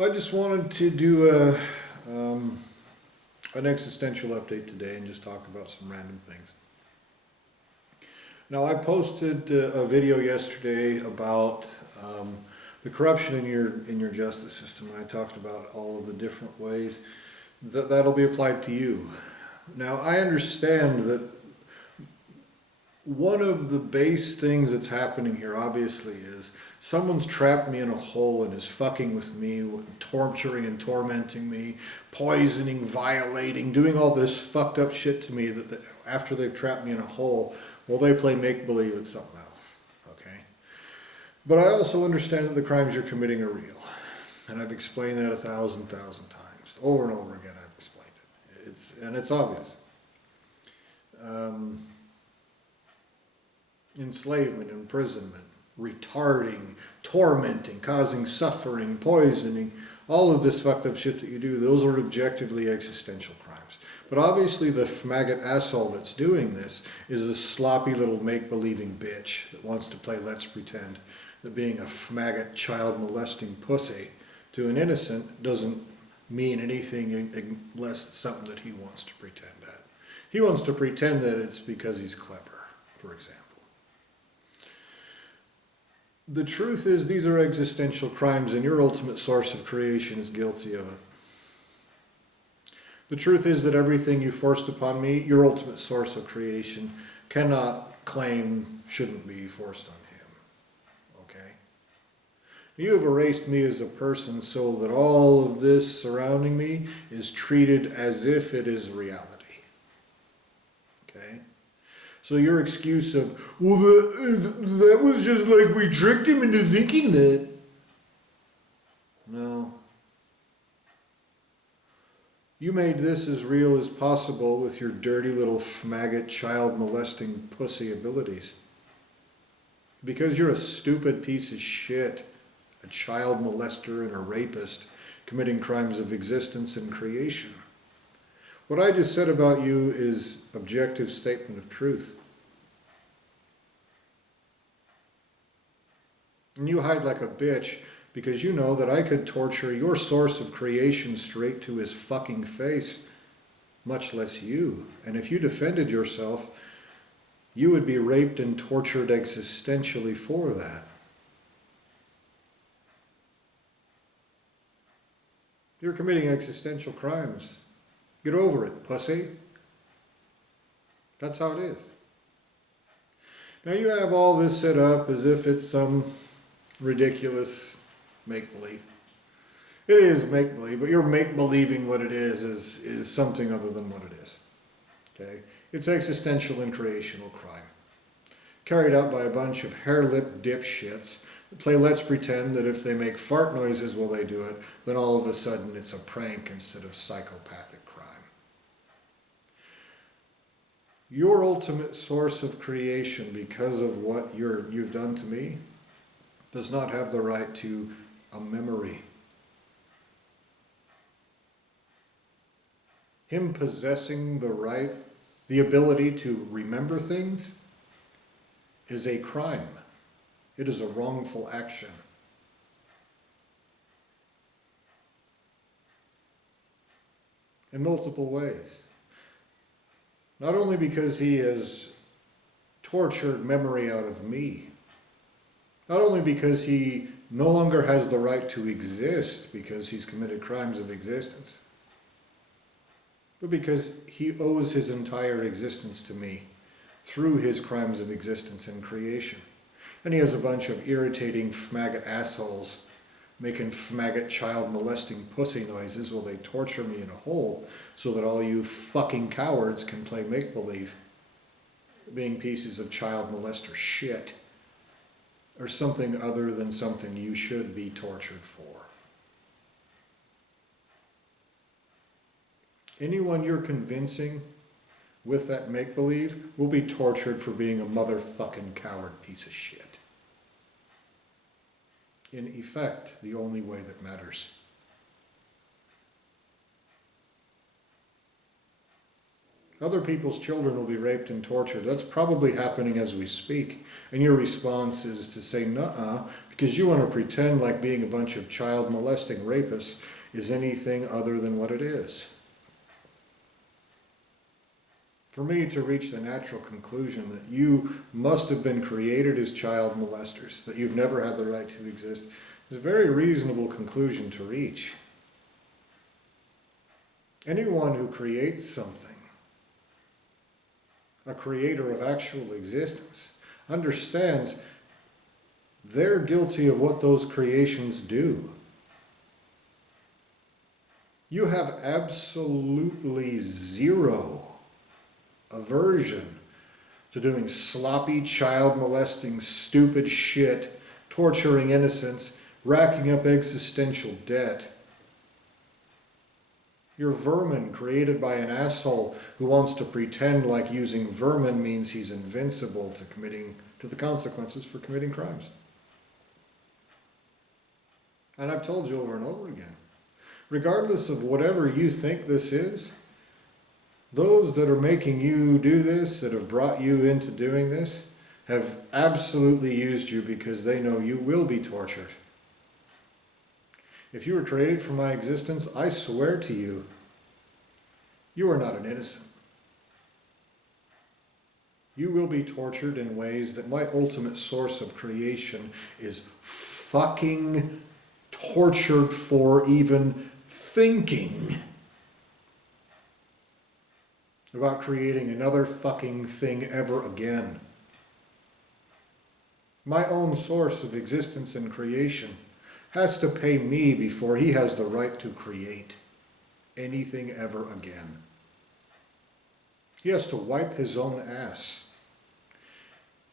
I just wanted to do an existential update today and just talk about some random things. Now, I posted a video yesterday about the corruption in your justice system, and I talked about all of the different ways that'll be applied to you. Now, I understand that one of the base things that's happening here, obviously, is someone's trapped me in a hole and is fucking with me, torturing and tormenting me, poisoning, violating, doing all this fucked up shit to me that after they've trapped me in a hole, well, they play make-believe at something else, okay? But I also understand that the crimes you're committing are real. And I've explained that a thousand times. Over and over again, I've explained it. It's obvious. Enslavement, imprisonment, retarding, tormenting, causing suffering, poisoning, all of this fucked up shit that you do, those are objectively existential crimes. But obviously the maggot asshole that's doing this is a sloppy little make-believing bitch that wants to play let's pretend that being a maggot child molesting pussy to an innocent doesn't mean anything unless it's something that he wants to pretend at. He wants to pretend that it's because he's clever, for example. The truth is these are existential crimes and your ultimate source of creation is guilty of it. The truth is that everything you forced upon me, your ultimate source of creation, cannot claim shouldn't be forced on him. Okay? You have erased me as a person so that all of this surrounding me is treated as if it is reality. Okay? So your excuse of, well, that was just like we tricked him into thinking that. No. You made this as real as possible with your dirty little maggot child molesting pussy abilities. Because you're a stupid piece of shit, a child molester and a rapist committing crimes of existence and creation. What I just said about you is objective statement of truth. And you hide like a bitch because you know that I could torture your source of creation straight to his fucking face, much less you. And if you defended yourself, you would be raped and tortured existentially for that. You're committing existential crimes. Get over it, pussy. That's how it is. Now you have all this set up as if it's some ridiculous make-believe. It is make-believe, but you're make-believing what it is something other than what it is. Okay? It's existential and creational crime. Carried out by a bunch of hair-lipped dipshits that play let's pretend that if they make fart noises while they do it, then all of a sudden it's a prank instead of psychopathic crime. Your ultimate source of creation, because of what you've done to me, does not have the right to a memory. Him possessing the ability to remember things, is a crime. It is a wrongful action. In multiple ways. Not only because he has tortured memory out of me, not only because he no longer has the right to exist because he's committed crimes of existence, but because he owes his entire existence to me through his crimes of existence and creation. And he has a bunch of irritating maggot assholes making maggot child molesting pussy noises while they torture me in a hole so that all you fucking cowards can play make-believe, being pieces of child molester shit. Or something other than something you should be tortured for. Anyone you're convincing with that make-believe will be tortured for being a motherfucking coward piece of shit. In effect, the only way that matters. Other people's children will be raped and tortured. That's probably happening as we speak. And your response is to say, nuh-uh, Because you want to pretend like being a bunch of child molesting rapists is anything other than what it is. For me to reach the natural conclusion that you must have been created as child molesters, that you've never had the right to exist, is a very reasonable conclusion to reach. Anyone who creates something, a creator of actual existence, understands they're guilty of what those creations do. You have absolutely zero aversion to doing sloppy, child molesting, stupid shit, torturing innocents, racking up existential debt. You're vermin created by an asshole who wants to pretend like using vermin means he's invincible to the consequences for committing crimes. And I've told you over and over again, regardless of whatever you think this is, those that are making you do this, that have brought you into doing this, have absolutely used you because they know you will be tortured. If you were created for my existence, I swear to you, you are not an innocent. You will be tortured in ways that my ultimate source of creation is fucking tortured for even thinking about creating another fucking thing ever again. My own source of existence and creation has to pay me before he has the right to create anything ever again. He has to wipe his own ass.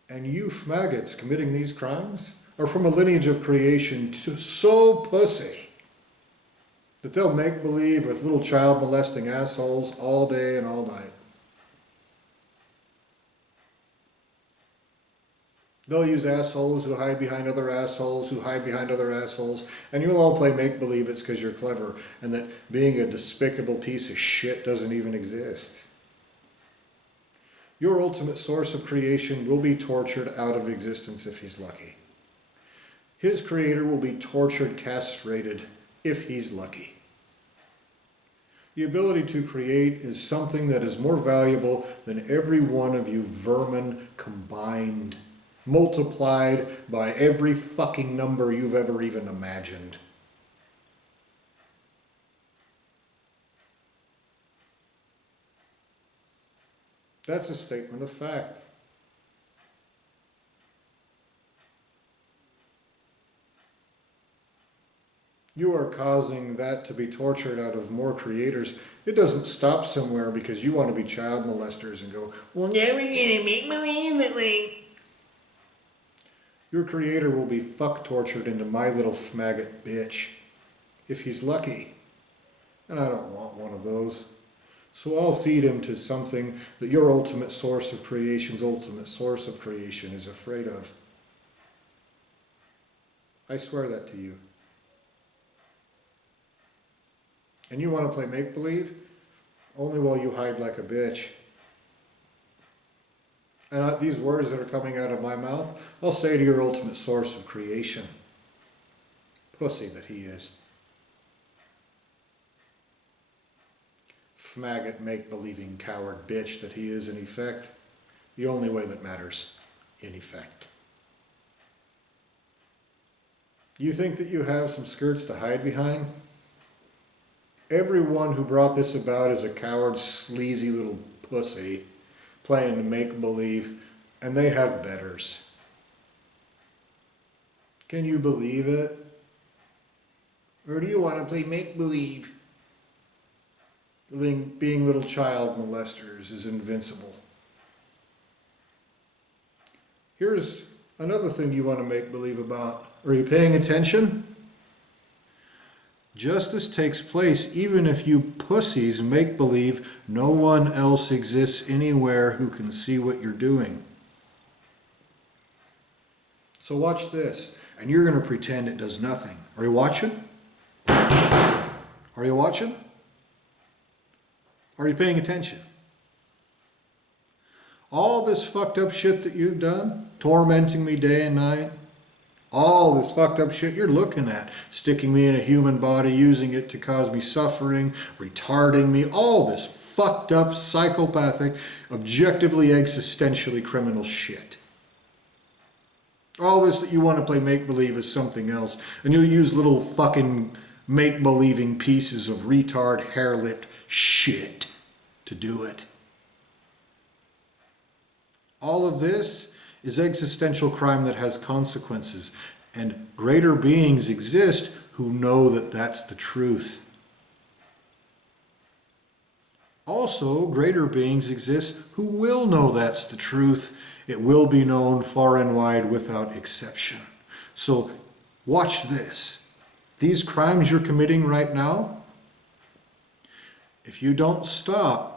And you maggots committing these crimes are from a lineage of creation so pussy that they'll make believe with little child molesting assholes all day and all night. They'll use assholes who hide behind other assholes who hide behind other assholes, and you'll all play make-believe it's because you're clever and that being a despicable piece of shit doesn't even exist. Your ultimate source of creation will be tortured out of existence if he's lucky. His creator will be tortured, castrated, if he's lucky. The ability to create is something that is more valuable than every one of you vermin combined, multiplied by every fucking number you've ever even imagined. That's a statement of fact. You are causing that to be tortured out of more creators. It doesn't stop somewhere because you want to be child molesters and go, well, now we're going to make believe that your creator will be fuck tortured into my little maggot bitch, if he's lucky. And I don't want one of those. So I'll feed him to something that your ultimate source of creation's ultimate source of creation is afraid of. I swear that to you. And you want to play make-believe? Only while you hide like a bitch. And these words that are coming out of my mouth, I'll say to your ultimate source of creation. Pussy that he is. Faggot, make-believing, coward bitch that he is in effect. The only way that matters, in effect. You think that you have some skirts to hide behind? Everyone who brought this about is a coward, sleazy little pussy playing make-believe, and they have betters. Can you believe it? Or do you want to play make-believe? Being little child molesters is invincible. Here's another thing you want to make believe about. Are you paying attention? Justice takes place even if you pussies make believe no one else exists anywhere who can see what you're doing. So watch this, and you're going to pretend it does nothing. Are you watching? Are you watching? Are you paying attention? All this fucked up shit that you've done, tormenting me day and night, All this fucked up shit you're looking at. Sticking me in a human body, using it to cause me suffering, retarding me, all this fucked up, psychopathic, objectively, existentially criminal shit. All this that you want to play make-believe is something else. And you'll use little fucking make-believing pieces of retard, hair-lipped shit to do it. All of this is existential crime that has consequences. And greater beings exist who know that that's the truth. Also, greater beings exist who will know that's the truth. It will be known far and wide without exception. So watch this. These crimes you're committing right now, if you don't stop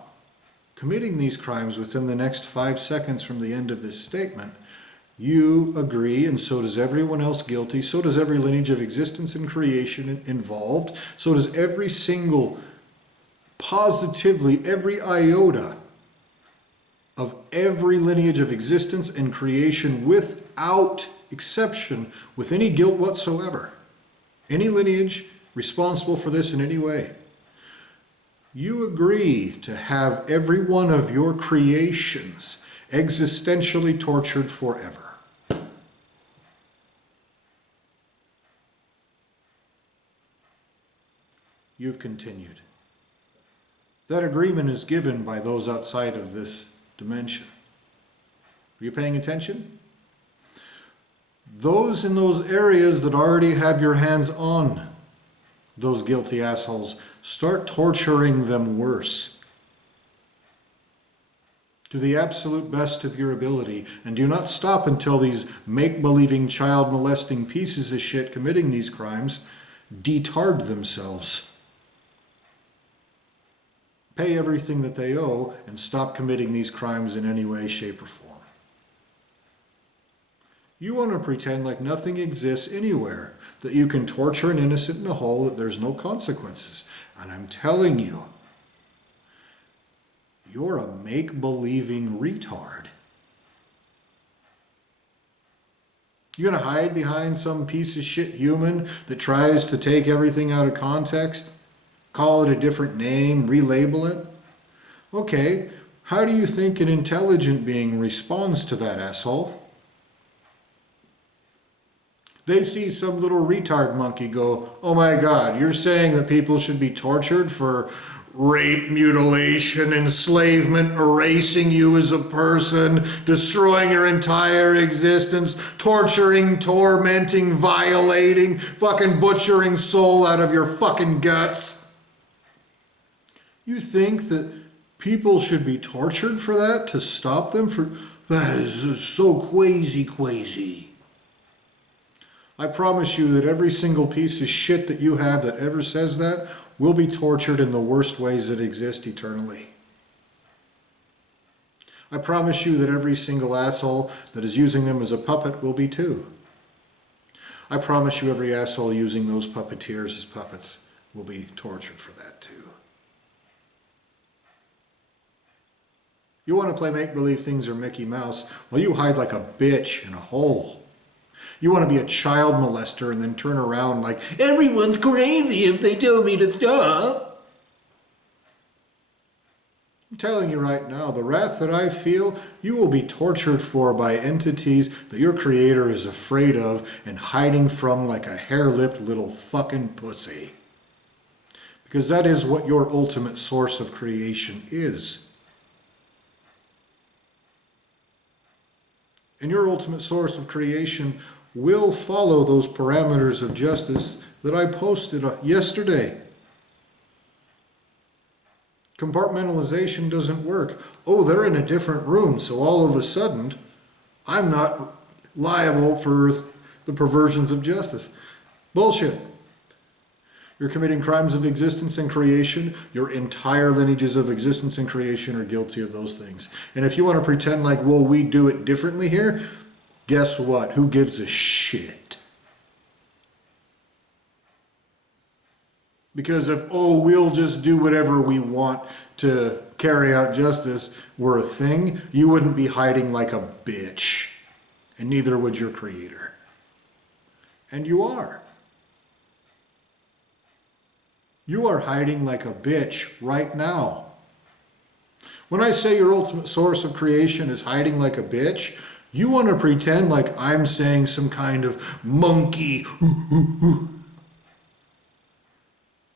committing these crimes within the next 5 seconds from the end of this statement, you agree, and so does everyone else guilty, so does every lineage of existence and creation involved, so does every single, positively every iota of every lineage of existence and creation without exception, with any guilt whatsoever. Any lineage responsible for this in any way. You agree to have every one of your creations existentially tortured forever. You've continued. That agreement is given by those outside of this dimension. Are you paying attention? Those in those areas that already have your hands on those guilty assholes, start torturing them worse. To the absolute best of your ability, and do not stop until these make-believing, child-molesting pieces of shit committing these crimes detard themselves. Pay everything that they owe and stop committing these crimes in any way, shape, or form. You want to pretend like nothing exists anywhere, that you can torture an innocent in a hole, that there's no consequences. And I'm telling you, you're a make-believing retard. You're going to hide behind some piece of shit human that tries to take everything out of context? Call it a different name, relabel it? Okay, how do you think an intelligent being responds to that, asshole? They see some little retard monkey go, oh my God, you're saying that people should be tortured for rape, mutilation, enslavement, erasing you as a person, destroying your entire existence, torturing, tormenting, violating, fucking butchering soul out of your fucking guts. You think that people should be tortured for that, to stop them for... That is so quasi. I promise you that every single piece of shit that you have that ever says that will be tortured in the worst ways that exist eternally. I promise you that every single asshole that is using them as a puppet will be too. I promise you every asshole using those puppeteers as puppets will be tortured for that too. You want to play make-believe things are Mickey Mouse? Well, you hide like a bitch in a hole. You want to be a child molester and then turn around like, everyone's crazy if they tell me to stop. I'm telling you right now, the wrath that I feel, you will be tortured for by entities that your creator is afraid of and hiding from like a hair-lipped little fucking pussy. Because that is what your ultimate source of creation is. And your ultimate source of creation will follow those parameters of justice that I posted yesterday. Compartmentalization doesn't work. Oh, they're in a different room, so all of a sudden, I'm not liable for the perversions of justice. Bullshit. You're committing crimes of existence and creation. Your entire lineages of existence and creation are guilty of those things. And if you want to pretend like, well, we do it differently here, guess what? Who gives a shit? Because if, oh, we'll just do whatever we want to carry out justice were a thing, you wouldn't be hiding like a bitch. And neither would your creator. And you are. You are hiding like a bitch right now. When I say your ultimate source of creation is hiding like a bitch, you want to pretend like I'm saying some kind of monkey.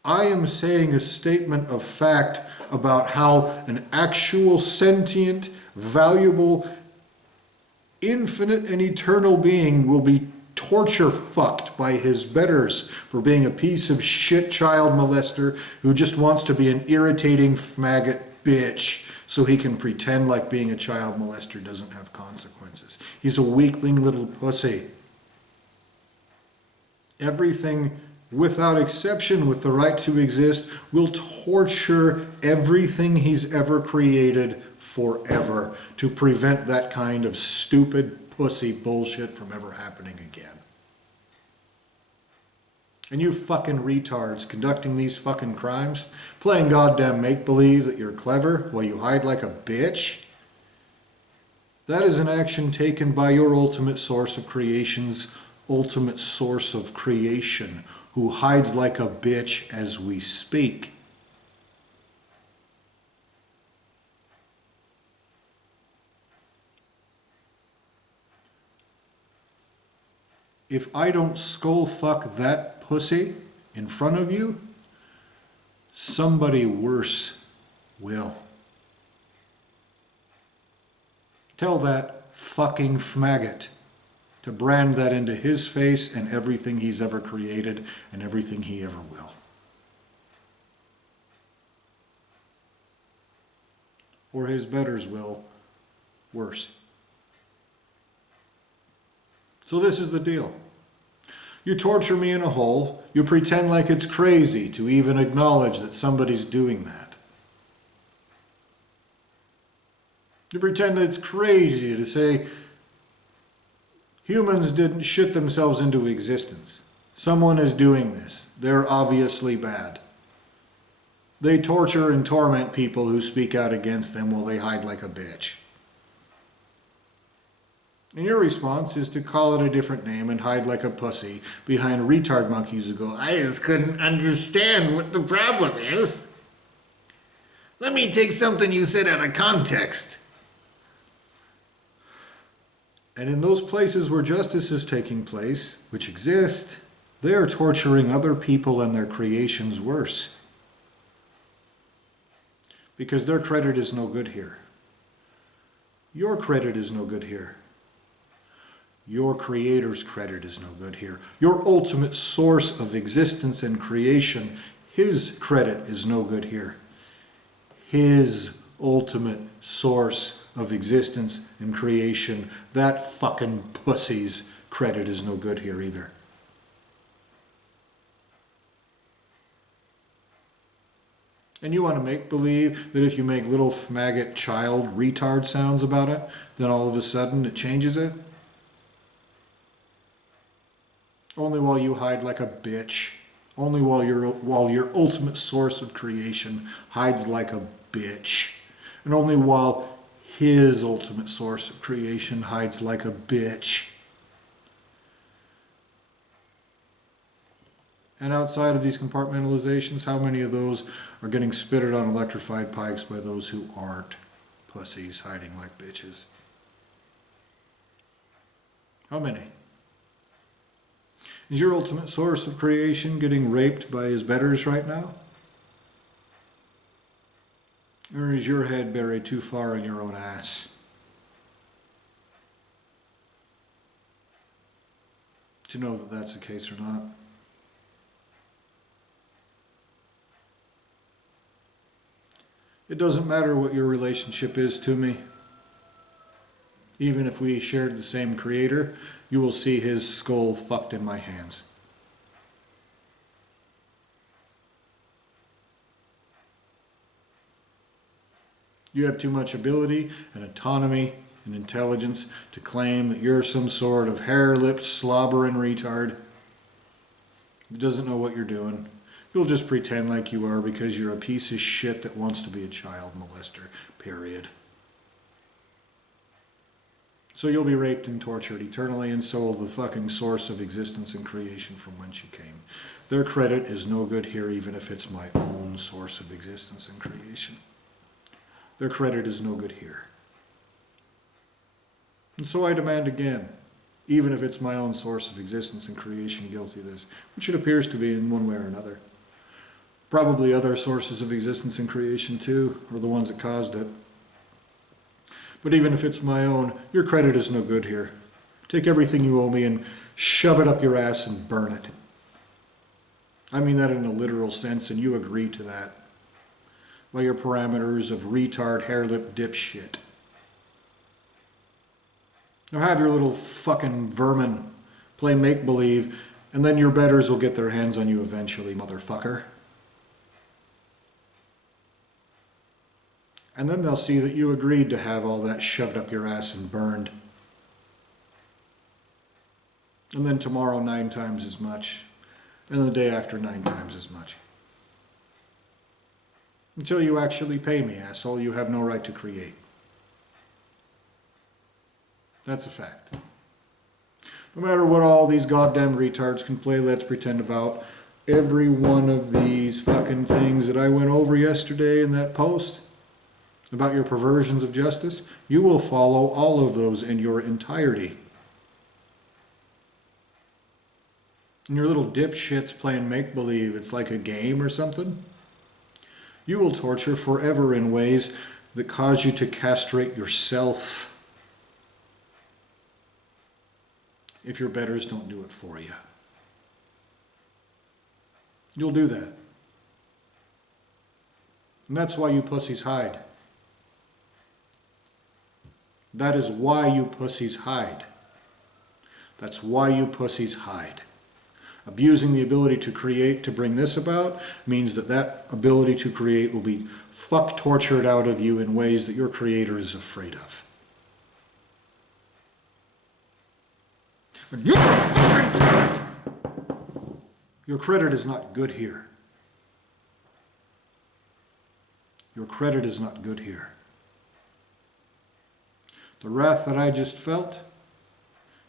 I am saying a statement of fact about how an actual sentient, valuable, infinite and eternal being will be torture fucked by his betters for being a piece of shit child molester who just wants to be an irritating faggot bitch so he can pretend like being a child molester doesn't have consequences. He's a weakling little pussy. Everything, without exception, with the right to exist, will torture everything he's ever created forever to prevent that kind of stupid pussy bullshit from ever happening again. And you fucking retards conducting these fucking crimes, playing goddamn make-believe that you're clever while you hide like a bitch, that is an action taken by your ultimate source of creation's ultimate source of creation, who hides like a bitch as we speak. If I don't skull fuck that pussy in front of you, somebody worse will. Tell that fucking faggot to brand that into his face and everything he's ever created and everything he ever will. Or his betters will, worse. So this is the deal. You torture me in a hole, you pretend like it's crazy to even acknowledge that somebody's doing that. You pretend that it's crazy to say humans didn't shit themselves into existence. Someone is doing this. They're obviously bad. They torture and torment people who speak out against them while they hide like a bitch. And your response is to call it a different name and hide like a pussy behind retard monkeys who go, I just couldn't understand what the problem is. Let me take something you said out of context. And in those places where justice is taking place, which exist, they are torturing other people and their creations worse. Because their credit is no good here. Your credit is no good here. Your Creator's credit is no good here. Your ultimate source of existence and creation, His credit is no good here. His ultimate source of existence and creation, that fucking pussy's credit is no good here either. And you want to make believe that if you make little maggot child retard sounds about it, then all of a sudden it changes it? Only while you hide like a bitch. Only while your ultimate source of creation hides like a bitch. And only while his ultimate source of creation hides like a bitch. And outside of these compartmentalizations, how many of those are getting spitted on electrified pikes by those who aren't pussies hiding like bitches? How many? Is your ultimate source of creation getting raped by his betters right now? Or is your head buried too far in your own ass to know that that's the case or not? It doesn't matter what your relationship is to me. Even if we shared the same creator, you will see his skull fucked in my hands. You have too much ability and autonomy and intelligence to claim that you're some sort of hair-lipped slobbering retard who doesn't know what you're doing. You'll just pretend like you are because you're a piece of shit that wants to be a child molester, period. So you'll be raped and tortured eternally, and so will the fucking source of existence and creation from whence you came. Their credit is no good here, even if it's my own source of existence and creation. Their credit is no good here. And so I demand again, even if it's my own source of existence and creation guilty of this, which it appears to be in one way or another. Probably other sources of existence and creation too, or the ones that caused it. But even if it's my own, your credit is no good here. Take everything you owe me and shove it up your ass and burn it. I mean that in a literal sense, and you agree to that. By your parameters of retard, hair-lip dipshit. Now have your little fucking vermin play make-believe, and then your betters will get their hands on you eventually, motherfucker. And then they'll see that you agreed to have all that shoved up your ass and burned. And then tomorrow 9 times as much. And the day after 9 times as much. Until you actually pay me, asshole, you have no right to create. That's a fact. No matter what all these goddamn retards can play Let's Pretend about, every one of these fucking things that I went over yesterday in that post about your perversions of justice, you will follow all of those in your entirety. And your little dipshits playing make-believe, it's like a game or something. You will torture forever in ways that cause you to castrate yourself if your betters don't do it for you. You'll do that. And that's why you pussies hide. That is why you pussies hide. That's why you pussies hide. Abusing the ability to create to bring this about means that that ability to create will be fuck tortured out of you in ways that your creator is afraid of. And your credit is not good here. Your credit is not good here. The wrath that I just felt,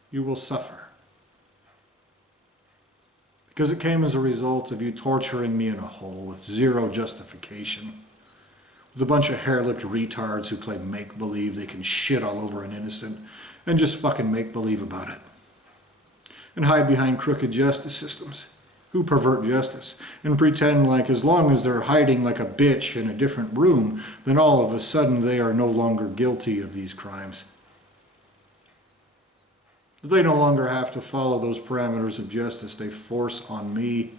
you will suffer. Because it came as a result of you torturing me in a hole with zero justification. With a bunch of hair-lipped retards who play make-believe they can shit all over an innocent and just fucking make-believe about it. And hide behind crooked justice systems who pervert justice and pretend like as long as they're hiding like a bitch in a different room, then all of a sudden they are no longer guilty of these crimes. They no longer have to follow those parameters of justice they force on me.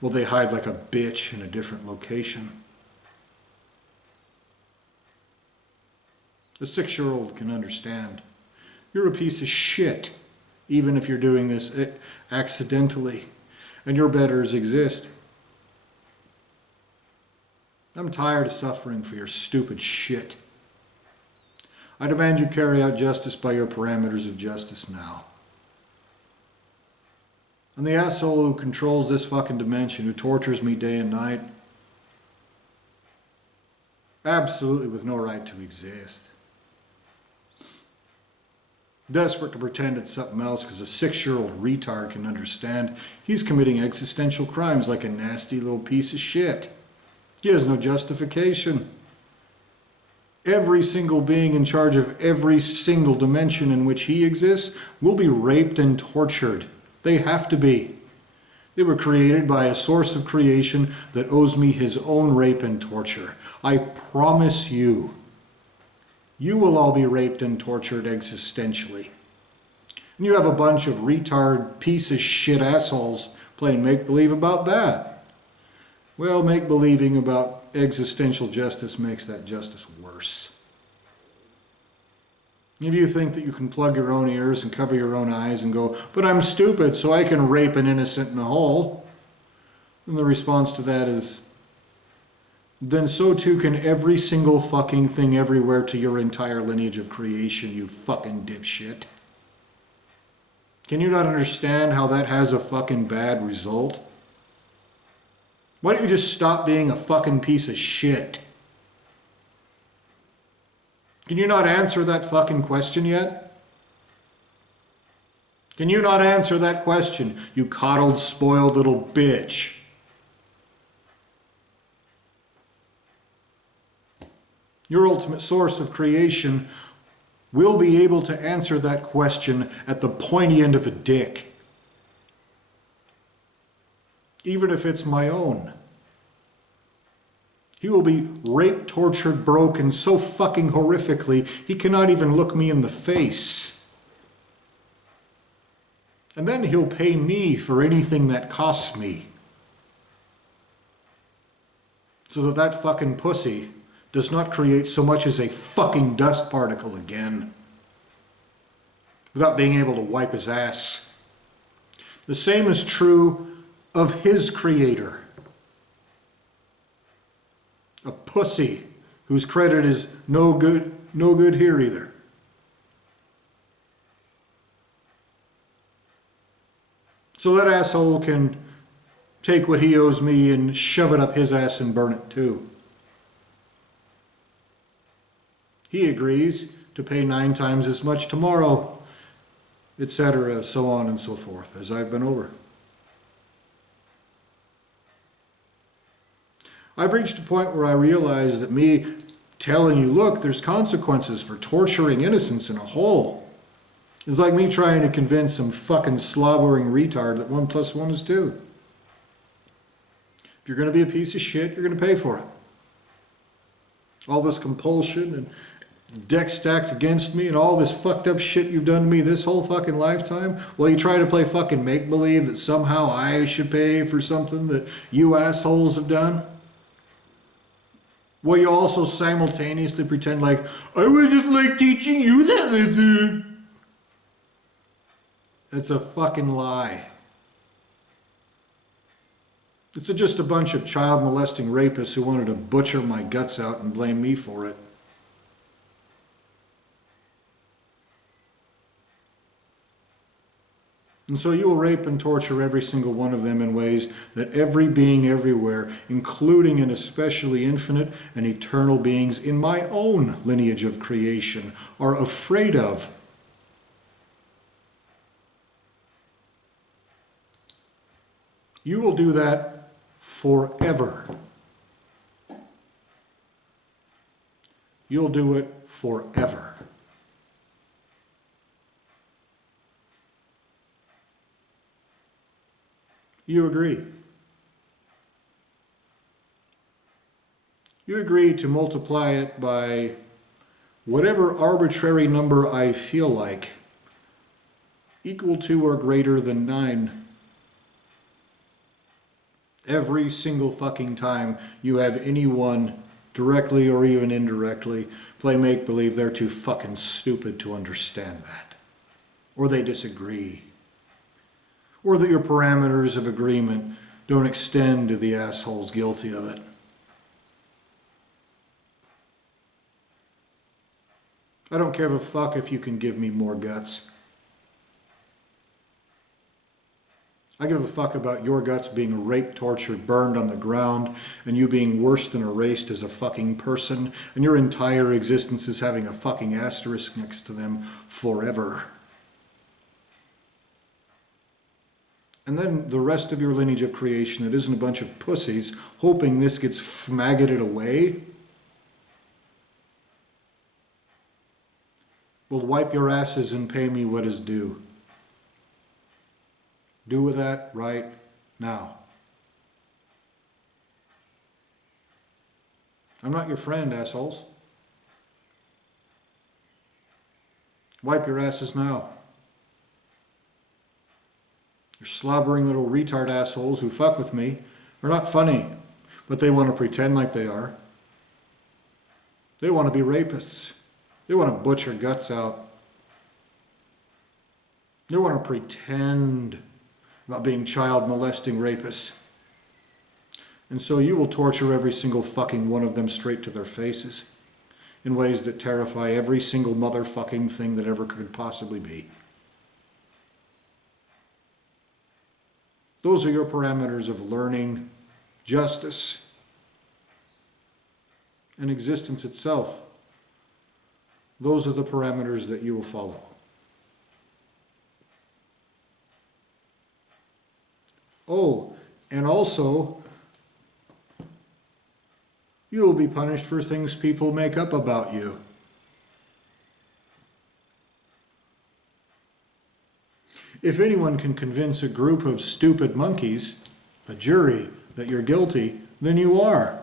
Well, they hide like a bitch in a different location. A 6-year-old can understand. You're a piece of shit, even if you're doing this accidentally, and your betters exist. I'm tired of suffering for your stupid shit. I demand you carry out justice by your parameters of justice now. And the asshole who controls this fucking dimension, who tortures me day and night, absolutely with no right to exist. Desperate to pretend it's something else because a 6-year-old retard can understand he's committing existential crimes like a nasty little piece of shit. He has no justification. Every single being in charge of every single dimension in which he exists will be raped and tortured. They have to be. They were created by a source of creation that owes me his own rape and torture. I promise you, you will all be raped and tortured existentially. And you have a bunch of retard piece of shit assholes playing make-believe about that. Well, make-believing about existential justice makes that justice worse. If you think that you can plug your own ears and cover your own eyes and go, but I'm stupid, so I can rape an innocent in a hole, then the response to that is, then so too can every single fucking thing everywhere to your entire lineage of creation, you fucking dipshit. Can you not understand how that has a fucking bad result? Why don't you just stop being a fucking piece of shit? Can you not answer that fucking question yet? Can you not answer that question, you coddled, spoiled little bitch? Your ultimate source of creation will be able to answer that question at the pointy end of a dick. Even if it's my own. He will be raped, tortured, broken so fucking horrifically, he cannot even look me in the face. And then he'll pay me for anything that costs me. So that that fucking pussy does not create so much as a fucking dust particle again. Without being able to wipe his ass. The same is true of his creator. A pussy whose credit is no good here either. So that asshole can take what he owes me and shove it up his ass and burn it too. He agrees to pay 9 times as much tomorrow, etc., so on and so forth, as I've been over. I've reached a point where I realize that me telling you, look, there's consequences for torturing innocents in a hole, is like me trying to convince some fucking slobbering retard that 1 + 1 is 2. If you're going to be a piece of shit, you're going to pay for it. All this compulsion and deck stacked against me and all this fucked up shit you've done to me this whole fucking lifetime, while you try to play fucking make-believe that somehow I should pay for something that you assholes have done. While you also simultaneously pretend like, I was just like teaching you that lesson. It's a fucking lie. It's just a bunch of child molesting rapists who wanted to butcher my guts out and blame me for it. And so you will rape and torture every single one of them in ways that every being everywhere, including and especially infinite and eternal beings in my own lineage of creation, are afraid of. You will do that forever. You'll do it forever. You agree. You agree to multiply it by whatever arbitrary number I feel like, equal to or greater than 9. Every single fucking time you have anyone, directly or even indirectly, play make-believe, they're too fucking stupid to understand that. Or they disagree. Or that your parameters of agreement don't extend to the assholes guilty of it. I don't care a fuck if you can give me more guts. I give a fuck about your guts being raped, tortured, burned on the ground, and you being worse than erased as a fucking person, and your entire existence is having a fucking asterisk next to them forever. And then the rest of your lineage of creation that isn't a bunch of pussies hoping this gets maggoted away will wipe your asses and pay me what is due. Do with that right now. I'm not your friend, assholes. Wipe your asses now. Your slobbering little retard assholes who fuck with me are not funny, but they want to pretend like they are. They want to be rapists. They want to butcher guts out. They want to pretend about being child molesting rapists. And so you will torture every single fucking one of them straight to their faces in ways that terrify every single motherfucking thing that ever could possibly be. Those are your parameters of learning, justice, and existence itself. Those are the parameters that you will follow. Oh, and also, you will be punished for things people make up about you. If anyone can convince a group of stupid monkeys, a jury, that you're guilty, then you are.